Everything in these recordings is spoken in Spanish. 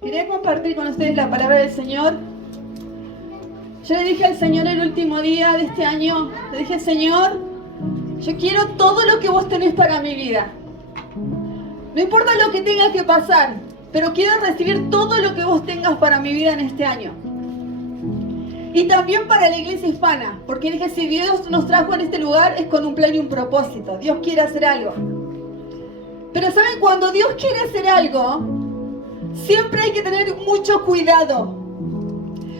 Quería compartir con ustedes la palabra del Señor. Yo le dije al Señor el último día de este año, le dije, Señor, yo quiero todo lo que vos tenés para mi vida. No importa lo que tenga que pasar, pero quiero recibir todo lo que vos tengas para mi vida en este año. Y también para la iglesia hispana, porque dije, si Dios nos trajo en este lugar es con un plan y un propósito. Dios quiere hacer algo. Pero ¿saben? Cuando Dios quiere hacer algo, siempre hay que tener mucho cuidado.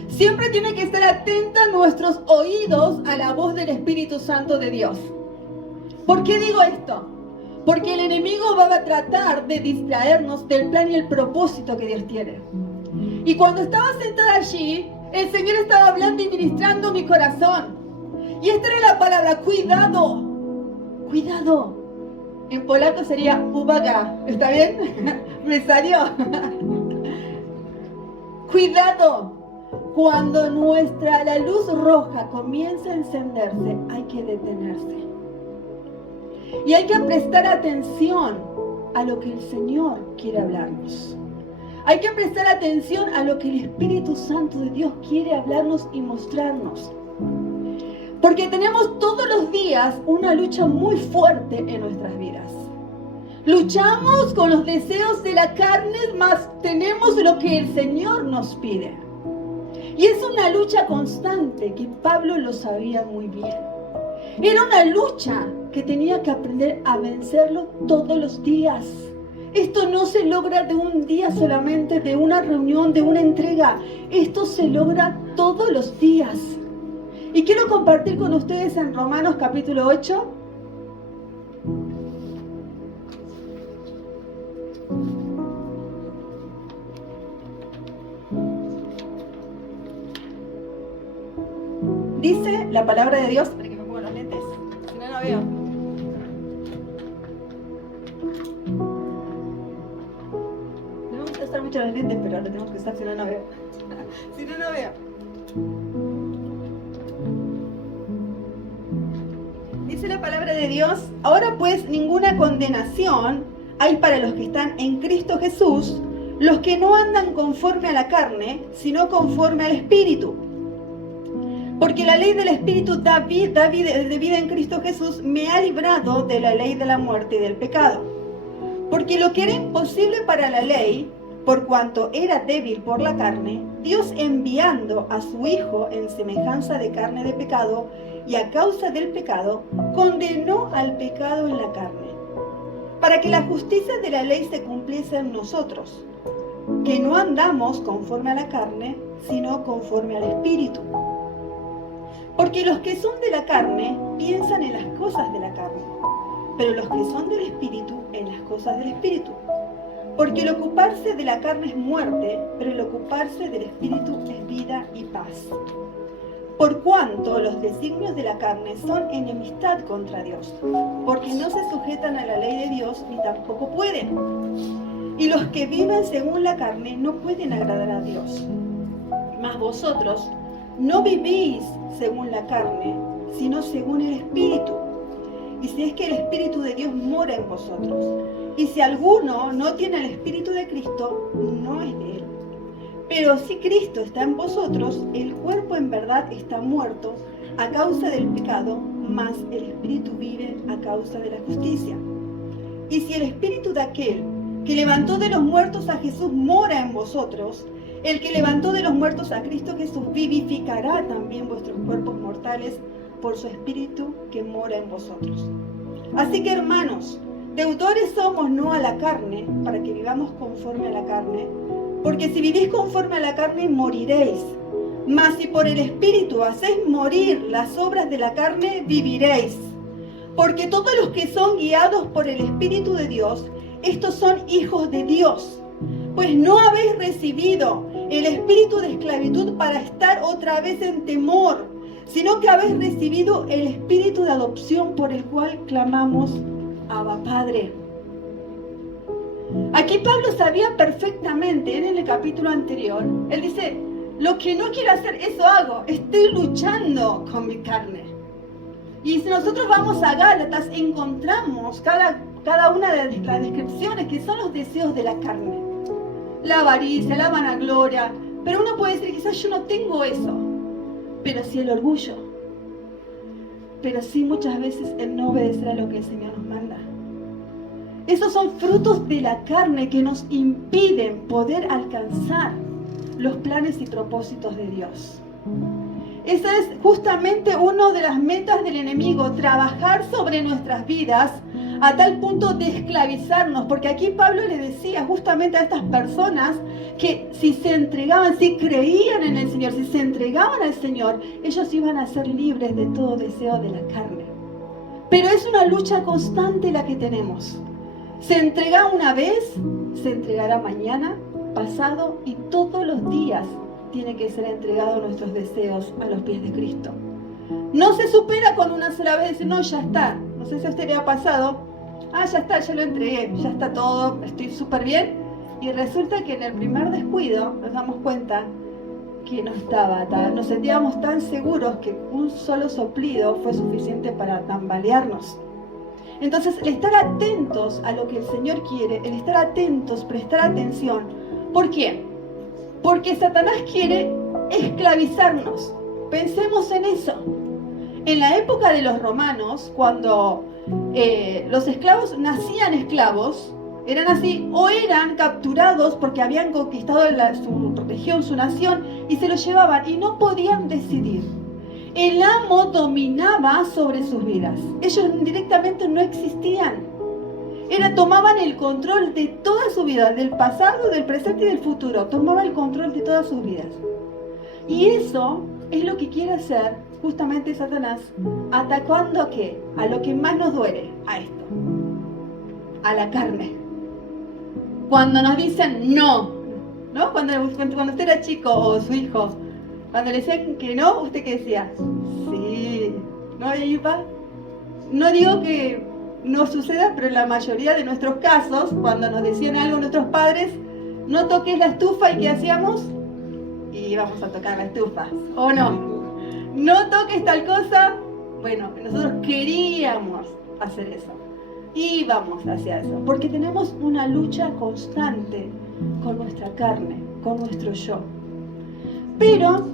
Siempre tiene que estar atenta nuestros oídos a la voz del Espíritu Santo de Dios. ¿Por qué digo esto? Porque el enemigo va a tratar de distraernos del plan y el propósito que Dios tiene. Y cuando estaba sentada allí, el Señor estaba hablando y ministrando mi corazón. Y esta era la palabra, cuidado. Cuidado. En polaco sería uwaga. ¿Está bien? Me salió. Cuidado. Cuando la luz roja comienza a encenderse, hay que detenerse. Y hay que prestar atención a lo que el Señor quiere hablarnos. Hay que prestar atención a lo que el Espíritu Santo de Dios quiere hablarnos y mostrarnos. Porque tenemos todos los días una lucha muy fuerte en nuestras vidas. Luchamos con los deseos de la carne, más tenemos lo que el Señor nos pide. Y es una lucha constante que Pablo lo sabía muy bien. Era una lucha que tenía que aprender a vencerlo todos los días. Esto no se logra de un día solamente, de una reunión, de una entrega. Esto se logra todos los días. Y quiero compartir con ustedes en Romanos capítulo 8. Dice la palabra de Dios, para que me pongan los lentes, si no, no veo. No me gusta usar mucho los lentes, pero ahora tengo que usar, si no, no veo. Si no, no veo. Dice la palabra de Dios, ahora pues ninguna condenación hay para los que están en Cristo Jesús, los que no andan conforme a la carne, sino conforme al Espíritu. Porque la ley del Espíritu de vida en Cristo Jesús me ha librado de la ley de la muerte y del pecado. Porque lo que era imposible para la ley, por cuanto era débil por la carne, Dios enviando a su Hijo en semejanza de carne de pecado, y a causa del pecado, condenó al pecado en la carne, para que la justicia de la ley se cumpliese en nosotros, que no andamos conforme a la carne, sino conforme al Espíritu. Porque los que son de la carne piensan en las cosas de la carne, pero los que son del Espíritu en las cosas del Espíritu. Porque el ocuparse de la carne es muerte, pero el ocuparse del Espíritu es vida y paz. Por cuanto los designios de la carne son enemistad contra Dios, porque no se sujetan a la ley de Dios ni tampoco pueden. Y los que viven según la carne no pueden agradar a Dios. Mas vosotros no vivís según la carne, sino según el Espíritu. Y si es que el Espíritu de Dios mora en vosotros. Y si alguno no tiene el Espíritu de Cristo, no es de él. Pero si Cristo está en vosotros, el cuerpo en verdad está muerto a causa del pecado, mas el Espíritu vive a causa de la justicia. Y si el Espíritu de aquel que levantó de los muertos a Jesús mora en vosotros, el que levantó de los muertos a Cristo Jesús vivificará también vuestros cuerpos mortales por su Espíritu que mora en vosotros. Así que, hermanos, deudores somos no a la carne, para que vivamos conforme a la carne, porque si vivís conforme a la carne, moriréis. Mas si por el Espíritu hacéis morir las obras de la carne, viviréis. Porque todos los que son guiados por el Espíritu de Dios, estos son hijos de Dios. Pues no habéis recibido el espíritu de esclavitud para estar otra vez en temor, sino que habéis recibido el espíritu de adopción por el cual clamamos, Abba Padre. Aquí Pablo sabía perfectamente, en el capítulo anterior, él dice, lo que no quiero hacer, eso hago, estoy luchando con mi carne. Y si nosotros vamos a Gálatas, encontramos cada una de las descripciones que son los deseos de la carne. la avaricia, la vanagloria. Pero uno puede decir, quizás yo no tengo eso, pero sí el orgullo. Pero sí muchas veces el no obedecer a lo que el Señor nos manda. Esos son frutos de la carne que nos impiden poder alcanzar los planes y propósitos de Dios. Esa es justamente una de las metas del enemigo, trabajar sobre nuestras vidas a tal punto de esclavizarnos, porque aquí Pablo le decía justamente a estas personas que si se entregaban, si creían en el Señor, si se entregaban al Señor, ellos iban a ser libres de todo deseo de la carne. Pero es una lucha constante la que tenemos. Se entrega una vez, se entregará mañana, pasado y todos los días tiene que ser entregado nuestros deseos a los pies de Cristo. No se supera con una sola vez, decir, no, ya está. No sé si a usted le ha pasado, ya está, ya lo entregué, ya está todo, estoy súper bien. Y resulta que en el primer descuido nos damos cuenta que no estaba, nos sentíamos tan seguros que un solo soplido fue suficiente para tambalearnos. Entonces, el estar atentos a lo que el Señor quiere, el estar atentos, prestar atención. ¿Por qué? Porque Satanás quiere esclavizarnos. Pensemos en eso. En la época de los romanos, cuando los esclavos nacían esclavos, eran así, o eran capturados porque habían conquistado su región, su nación, y se los llevaban y no podían decidir. El amo dominaba sobre sus vidas. Ellos directamente no existían. Tomaban el control de toda su vida, del pasado, del presente y del futuro. Tomaba el control de todas sus vidas. Y eso es lo que quiere hacer justamente Satanás, atacando ¿a qué? A lo que más nos duele, a esto, a la carne. Cuando nos dicen no, ¿no? Cuando usted era chico o su hijo, cuando le decían que no, ¿usted qué decía? Sí, ¿no, Yupa? No digo que no suceda, pero en la mayoría de nuestros casos, cuando nos decían algo nuestros padres, no toques la estufa, ¿y qué hacíamos? Y íbamos a tocar la estufa, ¿o no? No toques tal cosa. Bueno, nosotros queríamos hacer eso, íbamos hacia eso, porque tenemos una lucha constante con nuestra carne, con nuestro yo. Pero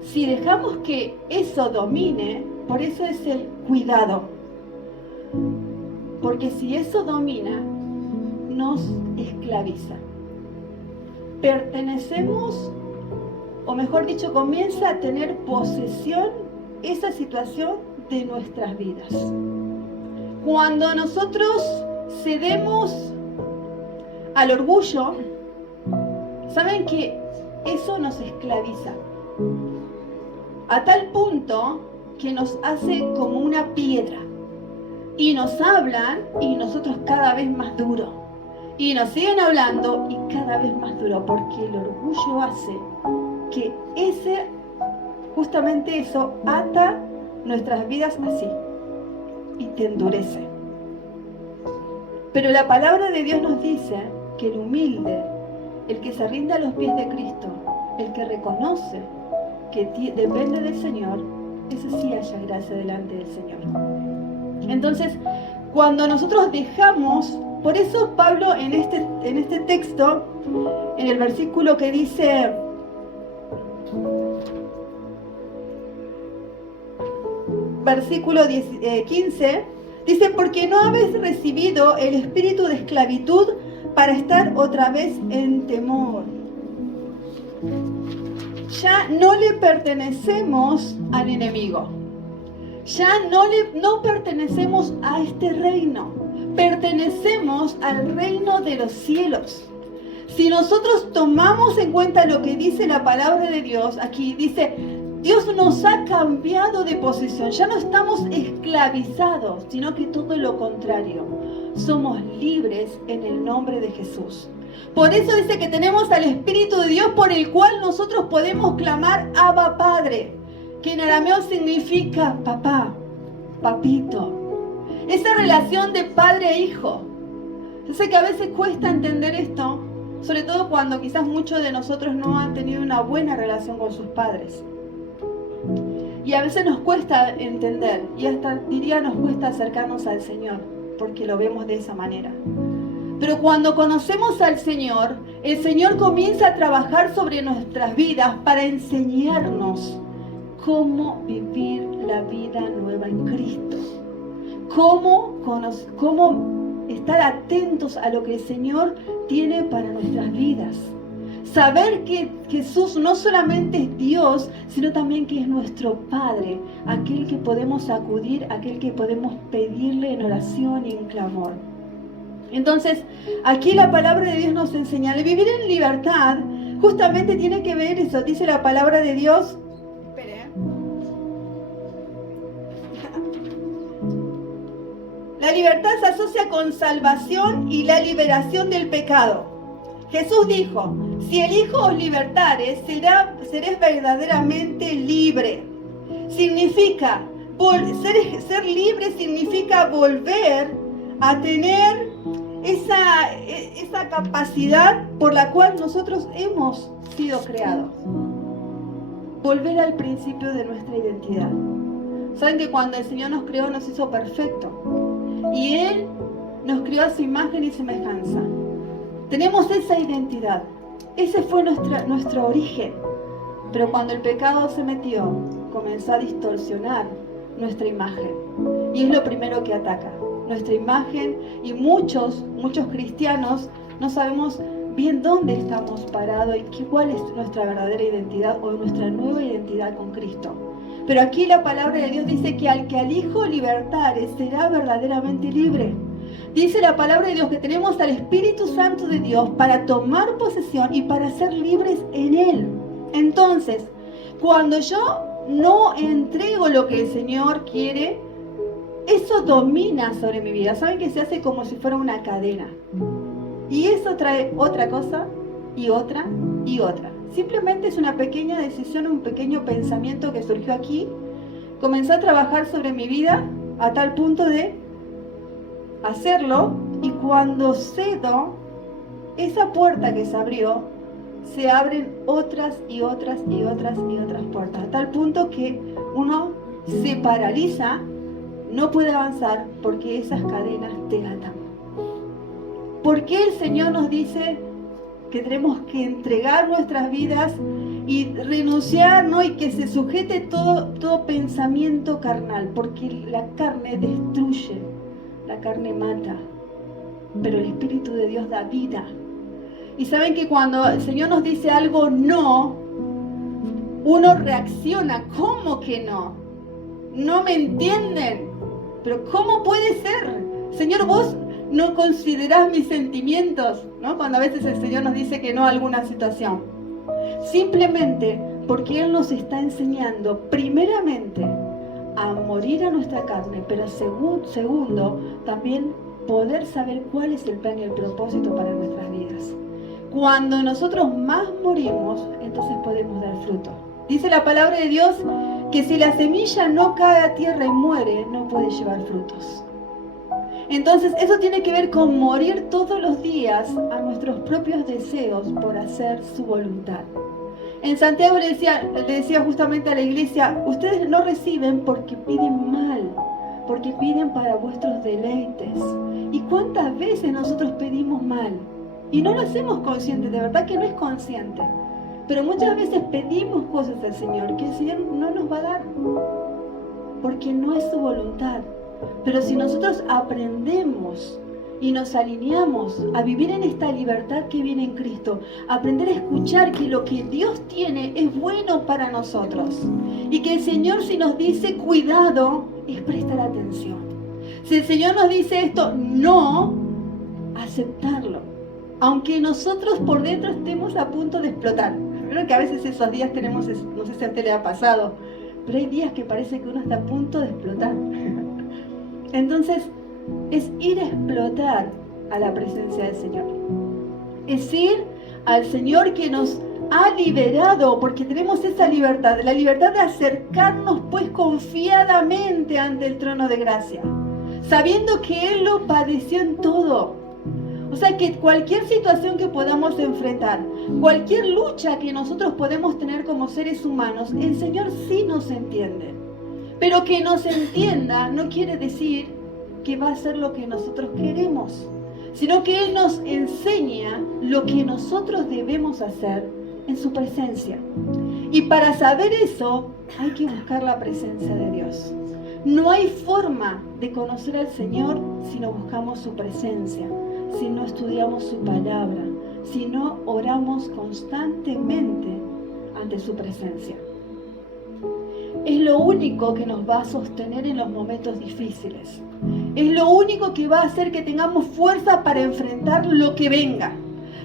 si dejamos que eso domine, por eso es el cuidado. Porque si eso domina, nos esclaviza. Pertenecemos, o mejor dicho, comienza a tener posesión esa situación de nuestras vidas. Cuando nosotros cedemos al orgullo, saben que eso nos esclaviza. A tal punto que nos hace como una piedra. Y nos hablan y nosotros cada vez más duro. Y nos siguen hablando y cada vez más duro. Porque el orgullo hace que justamente eso ata nuestras vidas así. Y te endurece. Pero la palabra de Dios nos dice que el humilde, el que se rinde a los pies de Cristo, el que reconoce que depende del Señor, ese sí halla gracia delante del Señor. Entonces, cuando nosotros dejamos, por eso Pablo en este texto, en el versículo que dice, versículo 15, dice, porque no habéis recibido el espíritu de esclavitud para estar otra vez en temor. Ya no le pertenecemos al enemigo. Ya no pertenecemos a este reino. Pertenecemos al reino de los cielos. Si nosotros tomamos en cuenta lo que dice la palabra de Dios, aquí dice, Dios nos ha cambiado de posición. Ya no estamos esclavizados, sino que todo lo contrario. Somos libres en el nombre de Jesús. Por eso dice que tenemos al Espíritu de Dios por el cual nosotros podemos clamar Abba Padre, que en arameo significa papá, papito. Esa relación de padre e hijo. Yo sé que a veces cuesta entender esto, sobre todo cuando quizás muchos de nosotros no han tenido una buena relación con sus padres. Y a veces nos cuesta entender, y hasta diría nos cuesta acercarnos al Señor, porque lo vemos de esa manera. Pero cuando conocemos al Señor, el Señor comienza a trabajar sobre nuestras vidas para enseñarnos cómo vivir la vida nueva en Cristo. Cómo estar atentos a lo que el Señor tiene para nuestras vidas. Saber que Jesús no solamente es Dios, sino también que es nuestro Padre, aquel que podemos acudir, aquel que podemos pedirle en oración y en clamor. Entonces, aquí la palabra de Dios nos enseña, el vivir en libertad justamente tiene que ver eso, dice la palabra de Dios. Espere. La libertad se asocia con salvación y la liberación del pecado. Jesús dijo, si el Hijo os libertare, seréis verdaderamente libre. Significa, ser libre significa volver a tener esa capacidad por la cual nosotros hemos sido creados. Volver al principio de nuestra identidad. Saben que cuando el Señor nos creó nos hizo perfecto. Y Él nos creó a su imagen y semejanza. Tenemos esa identidad. Ese fue nuestro origen. Pero cuando el pecado se metió, comenzó a distorsionar nuestra imagen. Y es lo primero que ataca. Nuestra imagen, y muchos cristianos no sabemos bien dónde estamos parados y cuál es nuestra verdadera identidad o nuestra nueva identidad con Cristo. Pero aquí la palabra de Dios dice que al Hijo libertare será verdaderamente libre. Dice la palabra de Dios que tenemos al Espíritu Santo de Dios para tomar posesión y para ser libres en Él. Entonces, cuando yo no entrego lo que el Señor quiere, eso domina sobre mi vida. ¿Saben que se hace como si fuera una cadena? Y eso trae otra cosa y otra y otra. Simplemente es una pequeña decisión, un pequeño pensamiento que surgió aquí. Comenzó a trabajar sobre mi vida a tal punto de hacerlo, y cuando cedo, esa puerta que se abrió, se abren otras y otras y otras y otras puertas, a tal punto que uno se paraliza, no puede avanzar porque esas cadenas te atan. ¿Por qué el Señor nos dice que tenemos que entregar nuestras vidas y renunciar, ¿no? Y que se sujete todo pensamiento carnal? Porque la carne destruye, la carne mata, pero el Espíritu de Dios da vida. Y saben que cuando el Señor nos dice algo no, uno reacciona. ¿Cómo que no? No me entienden. Pero ¿cómo puede ser? Señor, vos no considerás mis sentimientos, ¿no? Cuando a veces el Señor nos dice que no a alguna situación. Simplemente porque Él nos está enseñando, primeramente, a morir a nuestra carne, pero segundo, también poder saber cuál es el plan y el propósito para nuestras vidas. Cuando nosotros más morimos, entonces podemos dar fruto. Dice la palabra de Dios que si la semilla no cae a tierra y muere, no puede llevar frutos. Entonces eso tiene que ver con morir todos los días a nuestros propios deseos por hacer su voluntad. En Santiago le decía justamente a la iglesia, ustedes no reciben porque piden mal, porque piden para vuestros deleites. ¿Y cuántas veces nosotros pedimos mal? Y no lo hacemos consciente, de verdad que no es consciente. Pero muchas veces pedimos cosas al Señor que el Señor no nos va a dar, porque no es su voluntad. Pero si nosotros aprendemos y nos alineamos a vivir en esta libertad que viene en Cristo, aprender a escuchar que lo que Dios tiene es bueno para nosotros, y que el Señor, si nos dice cuidado, es prestar atención. Si el Señor nos dice esto, no, aceptarlo, aunque nosotros por dentro estemos a punto de explotar. Creo que a veces esos días tenemos, no sé si a usted le ha pasado, pero hay días que parece que uno está a punto de explotar. Entonces, es ir a explotar a la presencia del Señor. Es ir al Señor que nos ha liberado, porque tenemos esa libertad, la libertad de acercarnos pues confiadamente ante el trono de gracia, sabiendo que Él lo padeció en todo. O sea que cualquier situación que podamos enfrentar, cualquier lucha que nosotros podemos tener como seres humanos, el Señor sí nos entiende. Pero que nos entienda no quiere decir que va a hacer lo que nosotros queremos, sino que Él nos enseña lo que nosotros debemos hacer en su presencia. Y para saber eso, hay que buscar la presencia de Dios. No hay forma de conocer al Señor si no buscamos su presencia, si no estudiamos su palabra, si no oramos constantemente ante su presencia. Es lo único que nos va a sostener en los momentos difíciles. Es lo único que va a hacer que tengamos fuerza para enfrentar lo que venga.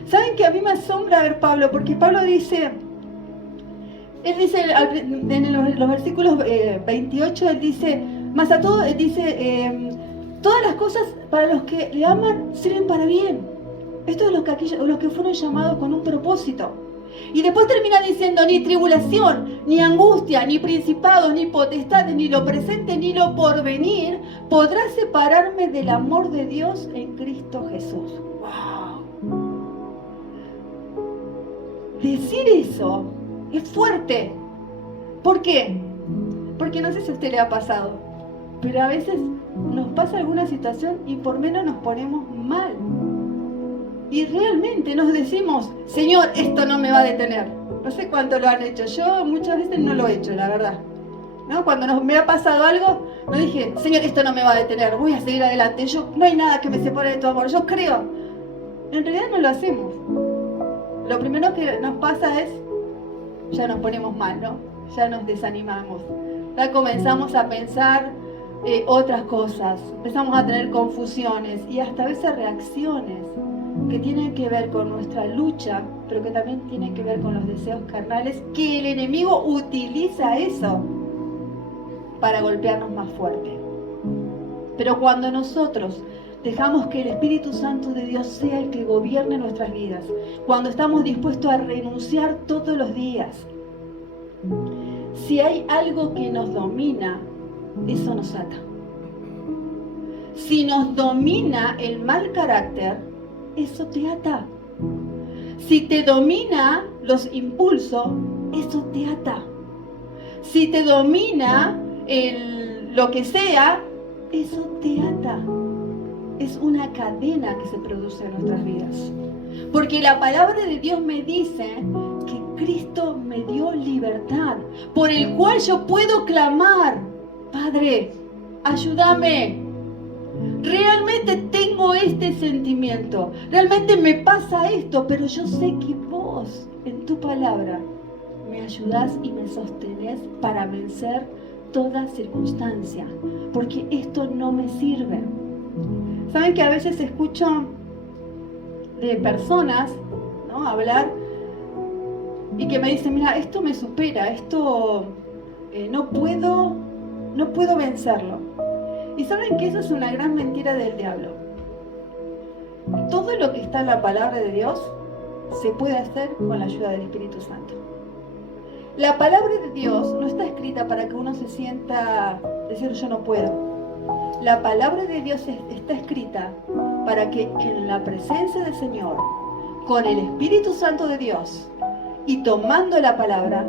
¿Saben que a mí me asombra ver Pablo? Porque Pablo dice, él dice en los versículos 28, él dice, más a todo, él dice, todas las cosas para los que le aman sirven para bien. Esto es los que fueron llamados con un propósito. Y después termina diciendo, ni tribulación, ni angustia, ni principados, ni potestades, ni lo presente, ni lo porvenir, podrá separarme del amor de Dios en Cristo Jesús. ¡Wow! Decir eso es fuerte. ¿Por qué? Porque no sé si a usted le ha pasado, pero a veces nos pasa alguna situación y por menos nos ponemos mal. Y realmente nos decimos, Señor, esto no me va a detener. No sé cuánto lo han hecho. Yo muchas veces no lo he hecho, la verdad. ¿No? Cuando me ha pasado algo, no dije, Señor, esto no me va a detener. Voy a seguir adelante. No hay nada que me separe de tu amor. Yo creo. En realidad no lo hacemos. Lo primero que nos pasa es, ya nos ponemos mal, ¿no? Ya nos desanimamos. Ya comenzamos a pensar otras cosas. Empezamos a tener confusiones y hasta a veces reacciones que tienen que ver con nuestra lucha, pero que también tienen que ver con los deseos carnales, que el enemigo utiliza eso para golpearnos más fuerte. Pero cuando nosotros dejamos que el Espíritu Santo de Dios sea el que gobierne nuestras vidas, cuando estamos dispuestos a renunciar todos los días, si hay algo que nos domina, eso nos ata. Si nos domina el mal carácter, eso te ata. Si te domina los impulsos, eso te ata. Si te domina lo que sea, eso te ata. Es una cadena que se produce en nuestras vidas. Porque la palabra de Dios me dice que Cristo me dio libertad, por el cual yo puedo clamar, Padre, ayúdame. Realmente tengo este sentimiento, realmente me pasa esto, pero yo sé que vos, en tu palabra, me ayudás y me sostenés para vencer toda circunstancia, porque esto no me sirve. ¿Saben que a veces escucho de personas, ¿no?, hablar y que me dicen, mira, esto me supera, esto no puedo vencerlo? Y saben que eso es una gran mentira del diablo. Todo lo que está en la palabra de Dios se puede hacer con la ayuda del Espíritu Santo. La palabra de Dios no está escrita para que uno se sienta decir yo no puedo. La palabra de Dios está escrita para que en la presencia del Señor, con el Espíritu Santo de Dios y tomando la palabra,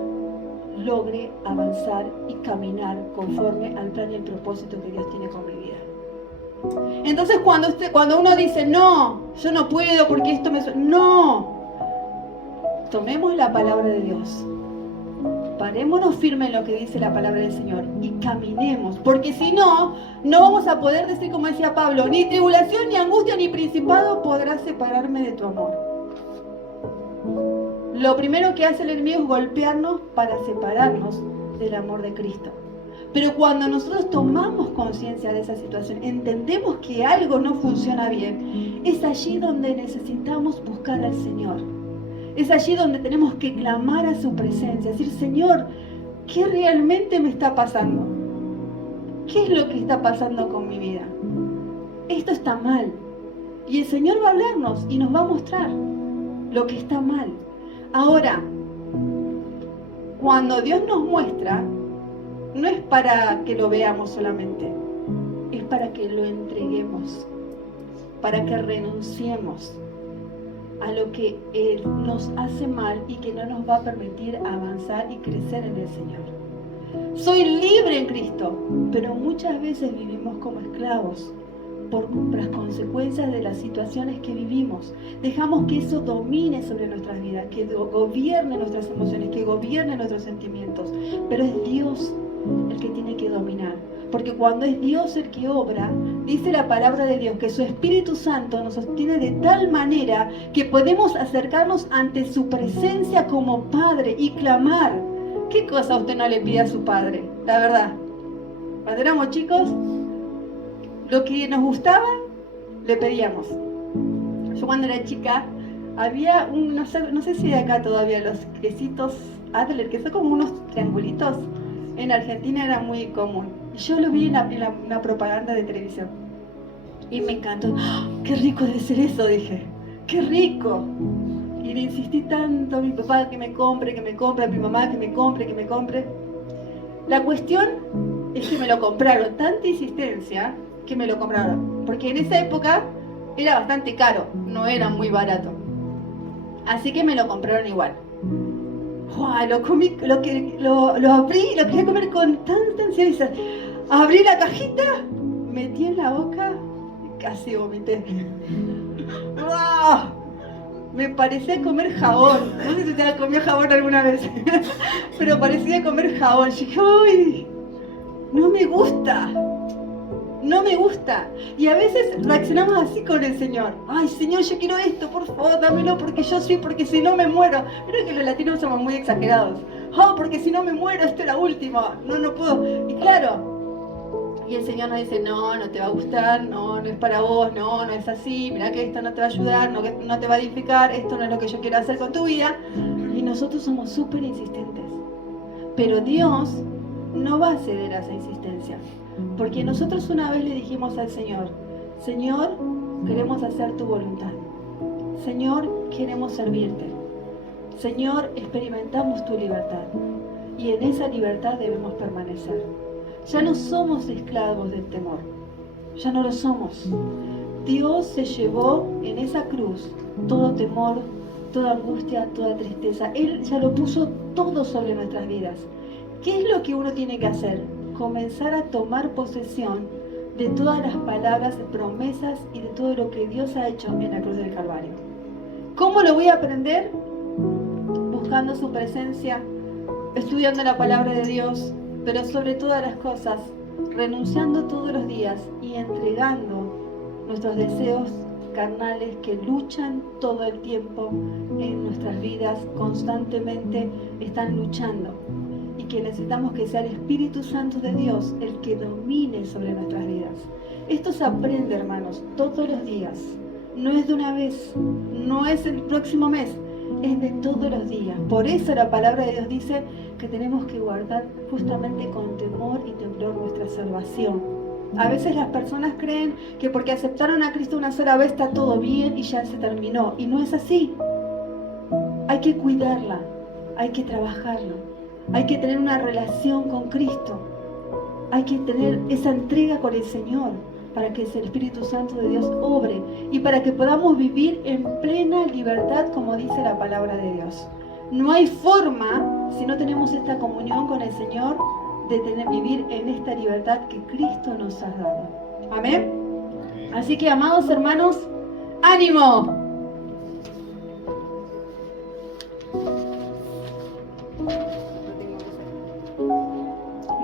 logre avanzar y caminar conforme al plan y el propósito que Dios tiene con mi vida. Entonces cuando uno dice, no, yo no puedo porque esto me... No, tomemos la palabra de Dios, parémonos firmes en lo que dice la palabra del Señor y caminemos, porque si no, no vamos a poder decir como decía Pablo, ni tribulación, ni angustia, ni principado podrá separarme de tu amor. Lo primero que hace el enemigo es golpearnos para separarnos del amor de Cristo. Pero cuando nosotros tomamos conciencia de esa situación, entendemos que algo no funciona bien, es allí donde necesitamos buscar al Señor. Es allí donde tenemos que clamar a su presencia, decir, Señor, ¿qué realmente me está pasando? ¿Qué es lo que está pasando con mi vida? Esto está mal. Y el Señor va a hablarnos y nos va a mostrar lo que está mal. Ahora, cuando Dios nos muestra, no es para que lo veamos solamente, es para que lo entreguemos, para que renunciemos a lo que nos hace mal y que no nos va a permitir avanzar y crecer en el Señor. Soy libre en Cristo, pero muchas veces vivimos como esclavos por las consecuencias de las situaciones que vivimos. Dejamos que eso domine sobre nuestras vidas, que gobierne nuestras emociones, que gobierne nuestros sentimientos. Pero es Dios el que tiene que dominar. Porque cuando es Dios el que obra, dice la palabra de Dios que su Espíritu Santo nos sostiene de tal manera que podemos acercarnos ante su presencia como Padre y clamar. ¿Qué cosa usted no le pide a su Padre? La verdad. Cuando éramos chicos, lo que nos gustaba, le pedíamos. Yo cuando era chica, había no sé si de acá todavía, los quesitos Adler, que son como unos triangulitos. En Argentina era muy común. Yo lo vi en la propaganda de televisión. Y me encantó. ¡Oh, qué rico debe ser eso! Dije. ¡Qué rico! Y le insistí tanto a mi papá que me compre, a mi mamá que me compre. La cuestión es que me lo compraron. Tanta insistencia que me lo compraron. Porque en esa época era bastante caro. No era muy barato. Así que me lo compraron igual. ¡Wow! Lo comí, lo abrí, lo quería comer con tanta ansiedad. Abrí la cajita, metí en la boca y casi vomité. ¡Wow! Me parecía comer jabón. No sé si te has comido jabón alguna vez, pero parecía comer jabón. Y dije, ¡uy! No me gusta. No me gusta. Y a veces reaccionamos así con el Señor. Ay, Señor, yo quiero esto, por favor, dámelo porque yo sí, porque si no me muero. Creo que los latinos somos muy exagerados. Oh, porque si no me muero, esto es la última. No puedo. Y claro, y el Señor nos dice, no te va a gustar, no es para vos, no es así, mirá que esto no te va a ayudar, no te va a edificar, esto no es lo que yo quiero hacer con tu vida. Y nosotros somos súper insistentes. Pero Dios no va a ceder a esa insistencia. Porque nosotros una vez le dijimos al Señor, Señor, queremos hacer tu voluntad. Señor, queremos servirte. Señor, experimentamos tu libertad. Y en esa libertad debemos permanecer. Ya no somos esclavos del temor. Ya no lo somos. Dios se llevó en esa cruz todo temor, toda angustia, toda tristeza. Él ya lo puso todo sobre nuestras vidas. ¿Qué es lo que uno tiene que hacer? Comenzar a tomar posesión de todas las palabras, promesas y de todo lo que Dios ha hecho en la cruz del Calvario. ¿Cómo lo voy a aprender? Buscando su presencia, estudiando la palabra de Dios, pero sobre todas las cosas, renunciando todos los días y entregando nuestros deseos carnales que luchan todo el tiempo en nuestras vidas, constantemente están luchando. Y que necesitamos que sea el Espíritu Santo de Dios el que domine sobre nuestras vidas. Esto se aprende, hermanos, todos los días. No es de una vez, no es el próximo mes, es de todos los días. Por eso la palabra de Dios dice que tenemos que guardar justamente con temor y temblor nuestra salvación. A veces las personas creen que porque aceptaron a Cristo una sola vez está todo bien y ya se terminó. Y no es así. Hay que cuidarla, hay que trabajarlo. Hay que tener una relación con Cristo. Hay que tener esa entrega con el Señor para que el Espíritu Santo de Dios obre y para que podamos vivir en plena libertad como dice la palabra de Dios. No hay forma, si no tenemos esta comunión con el Señor, de vivir en esta libertad que Cristo nos ha dado. Amén. Así que, amados hermanos, ¡ánimo!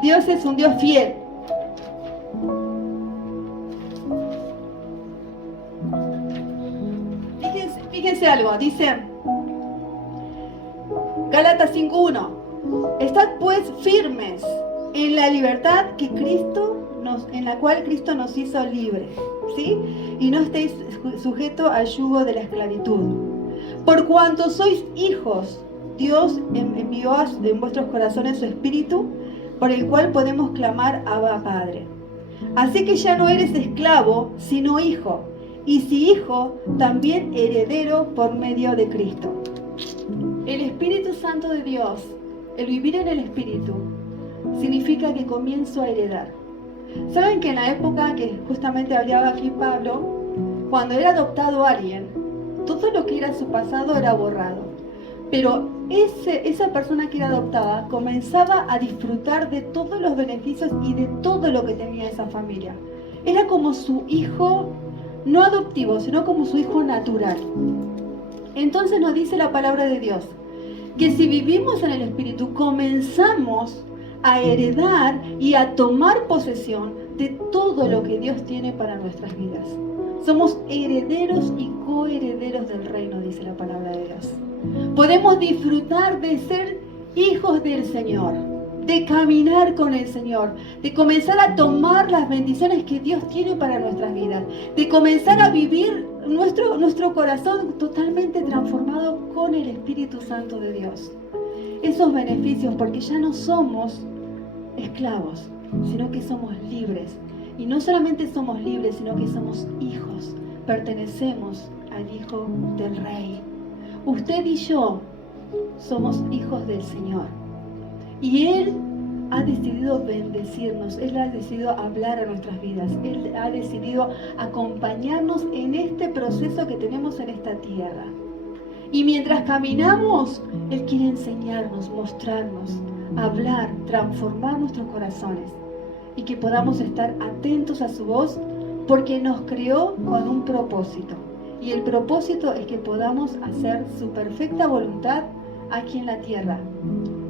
Dios es un Dios fiel. Fíjense algo, dice Gálatas 5:1. Estad pues firmes en la libertad en la cual Cristo nos hizo libres, ¿sí? Y no estéis sujetos al yugo de la esclavitud. Por cuanto sois hijos, Dios envió en vuestros corazones su Espíritu, por el cual podemos clamar Abba Padre. Así que ya no eres esclavo, sino hijo, y si hijo, también heredero por medio de Cristo. El Espíritu Santo de Dios, el vivir en el Espíritu, significa que comienzo a heredar. ¿Saben que en la época que justamente hablaba aquí Pablo, cuando era adoptado alguien, todo lo que era su pasado era borrado? Pero esa persona que era adoptada comenzaba a disfrutar de todos los beneficios y de todo lo que tenía esa familia. Era como su hijo, no adoptivo, sino como su hijo natural. Entonces nos dice la palabra de Dios, que si vivimos en el Espíritu, comenzamos a heredar y a tomar posesión de todo lo que Dios tiene para nuestras vidas. Somos herederos y coherederos del reino, dice la palabra de Dios. Podemos disfrutar de ser hijos del Señor, de caminar con el Señor, de comenzar a tomar las bendiciones que Dios tiene para nuestras vidas, de comenzar a vivir nuestro corazón totalmente transformado con el Espíritu Santo de Dios. Esos beneficios, porque ya no somos esclavos, sino que somos libres. Y no solamente somos libres, sino que somos hijos. Pertenecemos al Hijo del Rey. Usted y yo somos hijos del Señor. Y Él ha decidido bendecirnos. Él ha decidido hablar a nuestras vidas. Él ha decidido acompañarnos en este proceso que tenemos en esta tierra. Y mientras caminamos, Él quiere enseñarnos, mostrarnos, hablar, transformar nuestros corazones. Y que podamos estar atentos a su voz, porque nos creó con un propósito. Y el propósito es que podamos hacer su perfecta voluntad aquí en la tierra.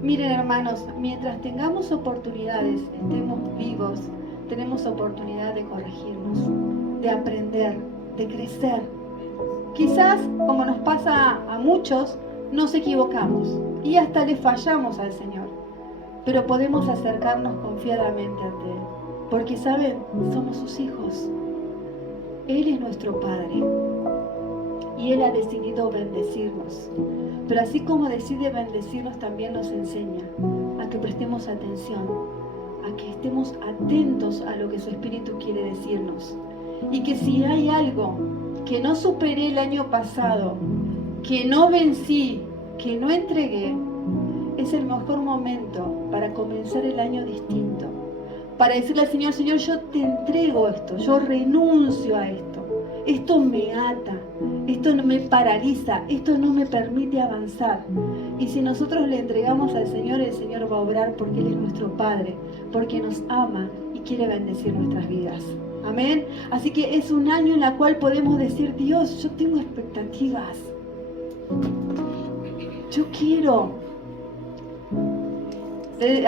Miren, hermanos, mientras tengamos oportunidades, estemos vivos, tenemos oportunidad de corregirnos, de aprender, de crecer. Quizás, como nos pasa a muchos, nos equivocamos y hasta le fallamos al Señor. Pero podemos acercarnos confiadamente ante Él, porque saben, somos sus hijos. Él es nuestro Padre y Él ha decidido bendecirnos. Pero así como decide bendecirnos, también nos enseña a que prestemos atención, a que estemos atentos a lo que su Espíritu quiere decirnos. Y que si hay algo que no superé el año pasado, que no vencí, que no entregué, es el mejor momento para comenzar el año distinto. Para decirle al Señor, Señor, yo te entrego esto, yo renuncio a esto. Esto me ata, esto no me paraliza, esto no me permite avanzar. Y si nosotros le entregamos al Señor, el Señor va a obrar porque Él es nuestro Padre, porque nos ama y quiere bendecir nuestras vidas. Amén. Así que es un año en el cual podemos decir, Dios, yo tengo expectativas. Yo quiero.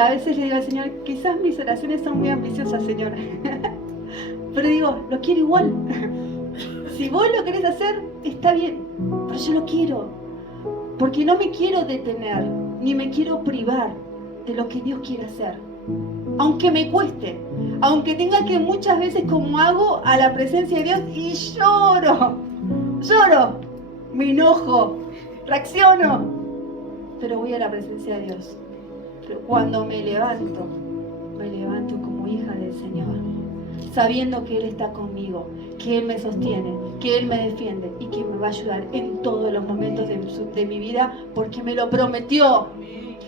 A veces le digo al Señor, quizás mis oraciones son muy ambiciosas, Señor. Pero digo, lo quiero igual. Si vos lo querés hacer, está bien, pero yo lo quiero. Porque no me quiero detener, ni me quiero privar de lo que Dios quiere hacer. Aunque me cueste, aunque tenga que muchas veces, como hago, a la presencia de Dios y lloro, me enojo, reacciono, pero voy a la presencia de Dios. Pero cuando me levanto como hija del Señor, sabiendo que Él está conmigo, que Él me sostiene, que Él me defiende y que me va a ayudar en todos los momentos de mi vida, porque me lo prometió.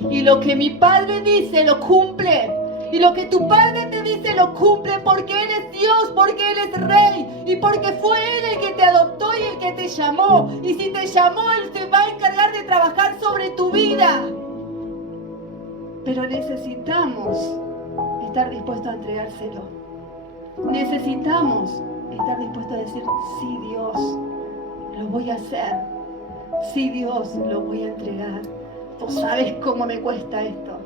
Y lo que mi Padre dice, lo cumple. Y lo que tu Padre te dice, lo cumple, porque Él es Dios, porque Él es Rey, y porque fue Él el que te adoptó y el que te llamó. Y si te llamó, Él se va a encargar de trabajar sobre tu vida. Pero necesitamos estar dispuestos a entregárselo. Necesitamos estar dispuestos a decir, sí, Dios, lo voy a hacer. Sí, Dios, lo voy a entregar. Tú sabes cómo me cuesta esto.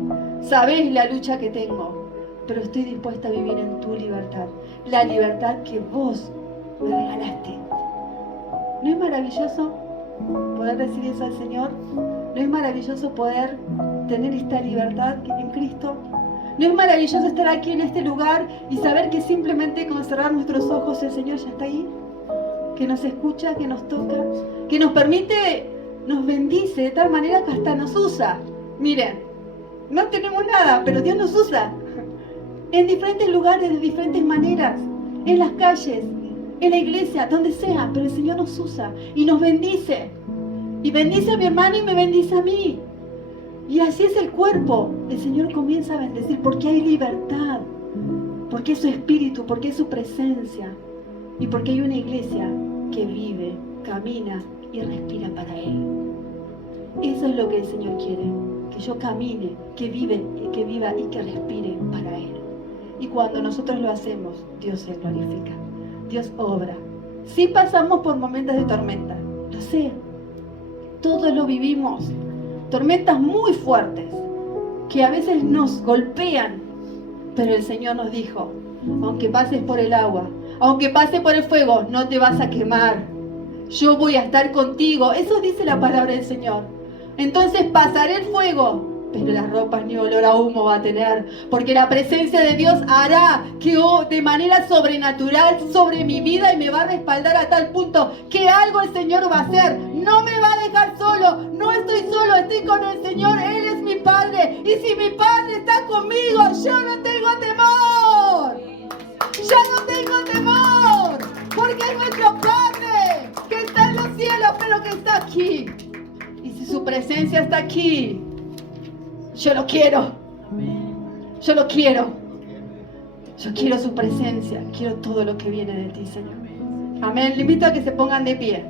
Sabes la lucha que tengo. Pero estoy dispuesta a vivir en tu libertad. La libertad que vos me regalaste. ¿No es maravilloso poder decir eso al Señor? ¿No es maravilloso poder tener esta libertad en Cristo? ¿No es maravilloso estar aquí en este lugar y saber que simplemente con cerrar nuestros ojos el Señor ya está ahí? Que nos escucha, que nos toca, que nos permite, nos bendice de tal manera que hasta nos usa. Miren, no tenemos nada, pero Dios nos usa en diferentes lugares, de diferentes maneras, en las calles, en la iglesia, donde sea, pero el Señor nos usa y nos bendice. Y bendice a mi hermano y me bendice a mí. Y así es el cuerpo. El Señor comienza a bendecir porque hay libertad, porque es su espíritu, porque es su presencia y porque hay una iglesia que vive, camina y respira para Él. Eso es lo que el Señor quiere, que yo camine, que viva y que respire para Él. Y cuando nosotros lo hacemos, Dios se glorifica, Dios obra. Sí pasamos por momentos de tormenta, lo sé, todos lo vivimos, tormentas muy fuertes, que a veces nos golpean, pero el Señor nos dijo, aunque pases por el agua, aunque pases por el fuego, no te vas a quemar. Yo voy a estar contigo. Eso dice la palabra del Señor. Entonces pasaré el fuego, pero las ropas ni olor a humo va a tener, porque la presencia de Dios hará que de manera sobrenatural sobre mi vida y me va a respaldar a tal punto que algo el Señor va a hacer. No me va a dejar solo, no estoy solo, estoy con el Señor. Él es mi Padre, y si mi Padre está conmigo, yo no tengo temor. Ya no tengo temor, porque es nuestro Padre que está en los cielos, pero que está aquí. Y si su presencia está aquí, yo lo quiero. Yo lo quiero. Yo quiero su presencia. Quiero todo lo que viene de ti, Señor. Amén. Le invito a que se pongan de pie.